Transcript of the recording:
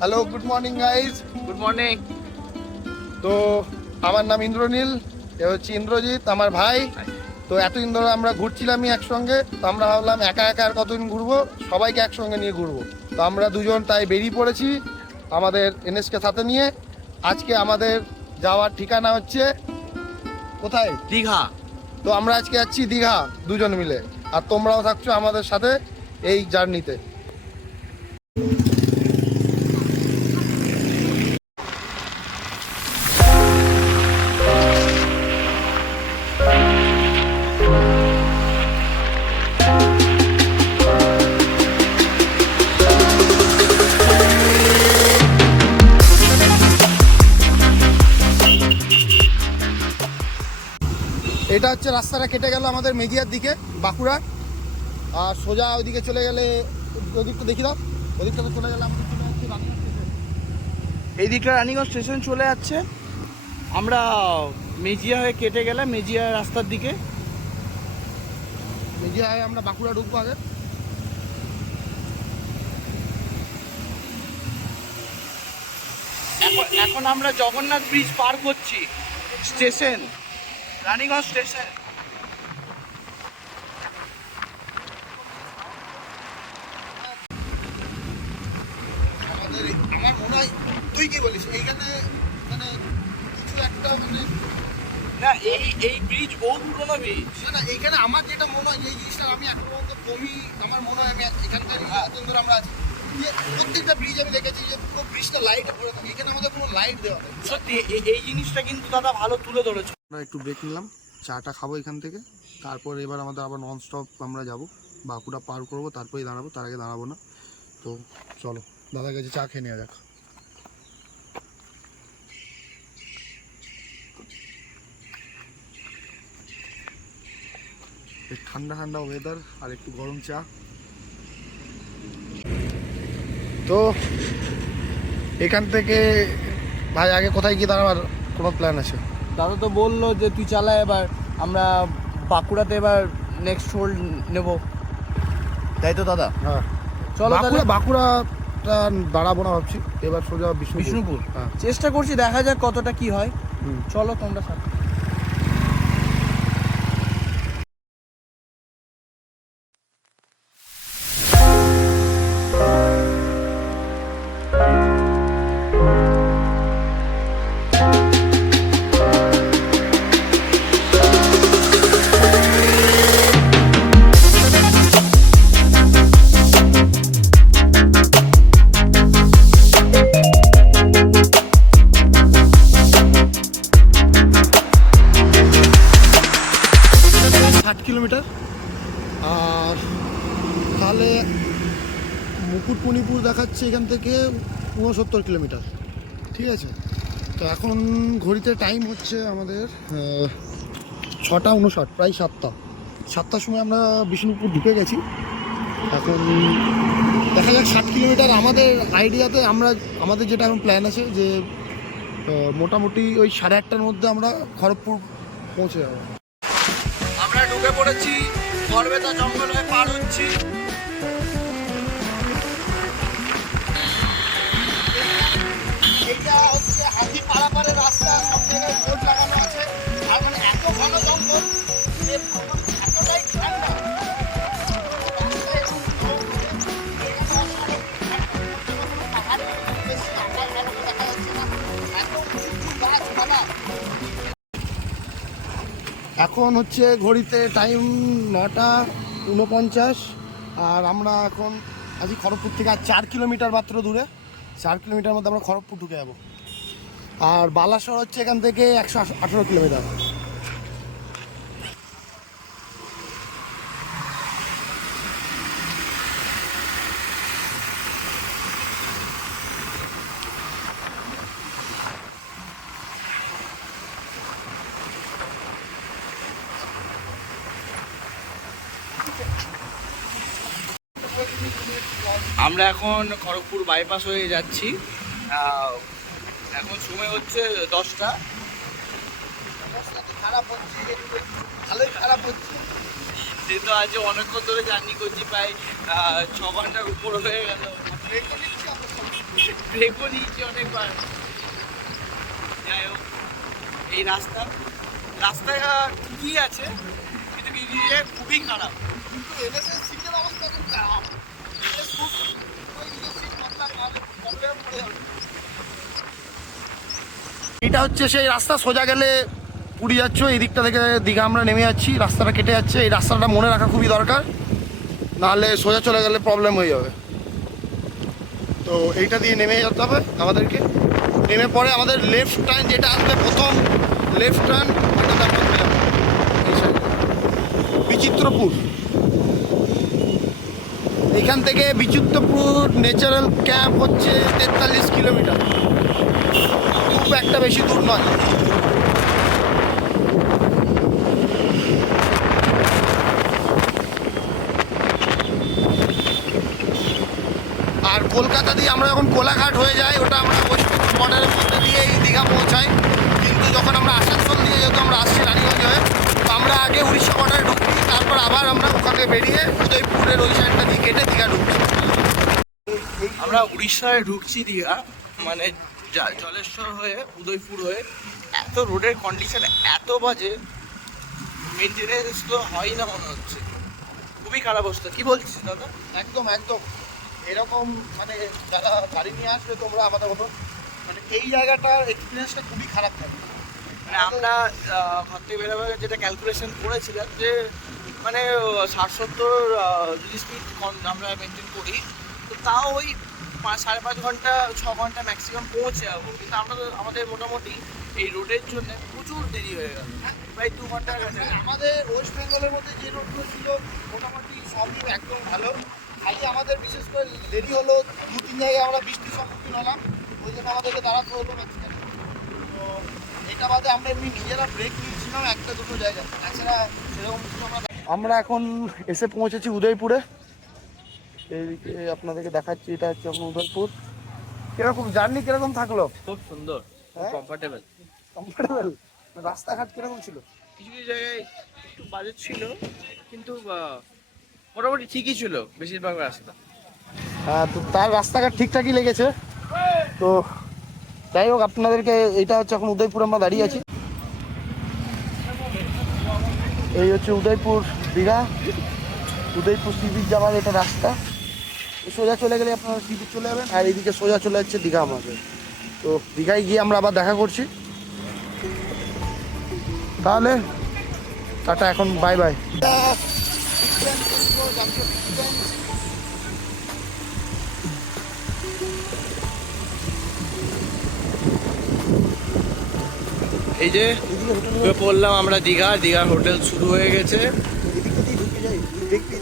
Hello, good morning guys. Good morning. তো আমার নাম ইন্দ্রনীল, এ হচ্ছে ইন্দ্রজিৎ আমার ভাই। তো এতদিন ধরে আমরা ঘুরছিলামই একসঙ্গে, তো আমরা ভাবলাম একা একা আর কতদিন ঘুরবো, সবাইকে একসঙ্গে নিয়ে ঘুরবো। তো আমরা দুজন তাই বেরিয়ে পড়েছি আমাদের এনএসকে সাথে নিয়ে। আজকে আমাদের যাওয়ার ঠিকানা হচ্ছে কোথায়? দীঘা। তো আমরা আজকে যাচ্ছি দীঘা দুজন মিলে, আর তোমরাও থাকছো আমাদের সাথে এই জার্নিতে। এটা হচ্ছে রাস্তাটা কেটে গেল আমাদের মেজিয়ার দিকে, বাঁকুড়া। আর সোজা ওইদিকে চলে গেলে, ওদিকটা দেখি দাও, ওদিকটা তো চলে গেলে আমাদের চলে যাচ্ছে রানীগঞ্জ স্টেশন। এই দিকটা রানীগঞ্জ স্টেশন চলে যাচ্ছে। আমরা মেজিয়া হয়ে কেটে গেলাম মেজিয়া রাস্তার দিকে। মেজিয়া হয়ে আমরা বাঁকুড়া ঢুকবো আগে। এখন আমরা জগন্নাথ ব্রিজ পার করছি, স্টেশন রানীগঞ্জ স্টেশন। আমার মনে হয়, তুই কি বলিস এইখানে মানে কিছু একটা মানে না, এই ব্রিজ বহু পুরোনো ব্রিজ। না, এইখানে আমার যেটা মনে হয় যে এই জিনিসটা আমি এখন পর্যন্ত কমই আমার মনে হয়, আমি এখানকার ধরে আমরা আছি যে প্রত্যেকটা ব্রিজ আমি দেখেছি যে পুরো ব্রিজটা লাইটে ভরে থাকে, এখানে আমাদের কোনো লাইট দেওয়া নেই। সত্যি এই জিনিসটা কিন্তু দাদা ভালো তুলে ধরেছে। আমরা একটু ব্রেক নিলাম, চাটা খাবো এখান থেকে, তারপর এবার আমাদের আবার নন স্টপ আমরা যাব বাঁকুড়া পার করবো, তারপরেই দাঁড়াবো, তার আগে দাঁড়াবো না। তো চলো দাদার কাছে চা খেয়ে নেওয়া যাক। ঠান্ডা ঠান্ডা ওয়েদার আর একটু গরম চা। তো এখান থেকে ভাই আগে কোথায় গিয়ে দাঁড়াবার কোনো প্ল্যান আছে? দাদা তো বললো যে তুই চালা, এবার আমরা বাঁকুড়াতে এবার নেক্সট হোল্ড নেব, তাই তো দাদা? হ্যাঁ চলো তাহলে। বাঁকুড়াটা দাঁড়াবো না ভাবছি, এবার সোজা বিষ্ণুপুর হ্যাঁ চেষ্টা করছি, দেখা যাক কতটা কি হয়। চলো তোমরা সাথে। কিলোমিটার। আর তাহলে মুকুটমণিপুর দেখাচ্ছে এখান থেকে 69 কিলোমিটার। ঠিক আছে, তো এখন ঘড়িতে টাইম হচ্ছে আমাদের 6টা 59, প্রায় 7টার সময় আমরা বিষ্ণুপুর ঢুকে গেছি। এখন দেখা যাক 60 কিলোমিটার আমাদের আইডিয়াতে, আমাদের যেটা এখন প্ল্যান আছে যে মোটামুটি ওই 8:30টার মধ্যে আমরা খড়গপুর পৌঁছে যাবো। আমরা ঢুকে পড়েছি, গড়বেতা জঙ্গল হয়ে পার হচ্ছি। এইটা হচ্ছে হাতি পাড়াপাড়ের রাস্তা, সব জায়গায় বোর্ড লাগানো আছে। আর মানে এত ঘন জঙ্গল, এতটাই ঠান্ডা। এখন হচ্ছে ঘড়িতে টাইম 9টা 49, আর আমরা এখন আছি খড়গপুর থেকে আর 4 কিলোমিটার মাত্র দূরে। 4 কিলোমিটার মধ্যে আমরা খড়গপুর ঢুকে যাবো। আর বালাসর হচ্ছে এখান থেকে 118 কিলোমিটার। আমরা এখন খড়গপুর বাইপাস হয়ে যাচ্ছি। এখন সময় হচ্ছে 10টা। খারাপ হচ্ছে, ভালোই খারাপ হচ্ছে। যেহেতু আজ অনেকক্ষণ ধরে জার্নি করছি, প্রায় 6 ঘন্টার উপর হয়ে গেল। ব্রেকও নিয়েছি অনেকবার। যাই হোক, এই রাস্তাঘাট ঠিকই আছে, কিন্তু কিছু কিছু জায়গায় খুবই খারাপ। কিন্তু এনএসএস সিটের অবস্থা খুব খারাপ। NS খুব ওই দিকের সিট পাতলা, নাহলে প্রবলেম পড়ে যাবে। এটা হচ্ছে সেই রাস্তা, সোজা গেলে পুরী যাচ্ছ, এই দিকটা থেকে দীঘা আমরা নেমে যাচ্ছি, রাস্তাটা কেটে যাচ্ছে। এই রাস্তাটা মনে রাখা খুবই দরকার, নাহলে সোজা চলে গেলে প্রবলেম হয়ে যাবে। তো এইটা দিয়ে নেমে যেতে হবে আমাদেরকে। নেমে পরে আমাদের লেফট টার্ন যেটা আসবে, প্রথম লেফট টার্ন, এটা দেখতে পেলাম এই সাইডে বিচিত্রপুর। এখান থেকে বিচিত্রপুর ন্যাচারাল ক্যাম্প হচ্ছে 43 কিলোমিটার, খুব একটা বেশি দূর নয়। আর কলকাতা দিয়ে আমরা যখন কোলাঘাট হয়ে যাই, ওটা আমরা ওয়েস্ট বেঙ্গল বর্ডারের মধ্যে দিয়ে এই দীঘা পৌঁছাই। কিন্তু যখন আমরা আসানসোল দিয়ে, যেহেতু আমরা আসছি রানীগঞ্জ হয়ে, তো আমরা আগে উড়িষ্যা বর্ডারে ঢুকি, তারপর আবার আমরা ওখানে বেরিয়ে উদয়পুরের ওই সাইডটা দিয়ে কেটে দীঘা ঢুকছি। আমরা উড়িষ্যায় ঢুকছি দীঘা, মানে জলেশ্বর হয়ে উদয়পুর হয়ে। এত রোডের কন্ডিশন এত বাজে, মেনটেনেন্স তো হয় না মনে হচ্ছে, খুবই খারাপ অবস্থা। কি বলছিস দাদা? একদম একদম এরকম, মানে যারা গাড়ি নিয়ে আসবে তোমরা আমাদের মতো, মানে এই জায়গাটার এক্সপিরিয়েন্সটা খুবই খারাপ থাকে। মানে আমরা ঘর থেকে বেরোবে যেটা ক্যালকুলেশন করেছিলাম যে মানে 60-70 যদি স্পিড আমরা মেনটেন করি, তো তাও ওই 5-5.5 ঘন্টা 6 ঘন্টা ম্যাক্সিমাম পৌঁছে যাবো। কিন্তু আমাদের মোটামুটি এই রোডের জন্য প্রচুর দেরি হয়ে গেল, প্রায় 2 ঘন্টার কাছে। আমাদের ওয়েস্ট বেঙ্গলের মধ্যে যে রোডগুলো ছিল মোটামুটি সবই একদম ভালো, খালি আমাদের বিশেষ করে দেরি হলো 2-3 জায়গায় আমরা বৃষ্টির সম্মুখীন হলাম, ওই জন্য আমাদেরকে দাঁড়াতে হলো মাঝখানে। তো এটা বাদে আমরা এমনি নিজেরা ব্রেক নিয়েছিলাম 1-2 জায়গায়, তাছাড়া সেরকম কিছু আমরা এখন এসে পৌঁছেছি উদয়পুরে। এইদিকে আপনাদেরকে দেখাচ্ছি, এটা হচ্ছে আপনার উদয়পুর। কিরকম জার্নি কিরকম থাকলো? খুব সুন্দর, হ্যাঁ? কমফোর্টেবল। কমফোর্টেবল? রাস্তাঘাট কিরকম ছিল? কিছু কিছু জায়গায় একটু বাজেট ছিল, কিন্তু মোটামুটি ঠিকই ছিল বেশিরভাগ রাস্তা। হ্যাঁ, তো তার রাস্তাঘাট ঠিকঠাকই লেগেছে। তো যাই হোক, আপনাদেরকে এটা হচ্ছে এখন উদয়পুর আমরা দাঁড়িয়ে আছি। এই হচ্ছে উদয়পুর দীঘা, উদয়পুর সি বিচ যাওয়ার এটা রাস্তা। সোজা চলে গেলে আপনারা সি বিচ চলে যাবেন, আর এইদিকে সোজা চলে যাচ্ছে দীঘা আমাদের। তো দীঘায় গিয়ে আমরা আবার দেখা করছি। তাহলে টাটা, এখন বাই বাই। এই যে পড়লাম আমরা দীঘার হোটেল শুরু হয়ে গেছে। এদিক দিয়ে ঢুকে যাই, দেখতে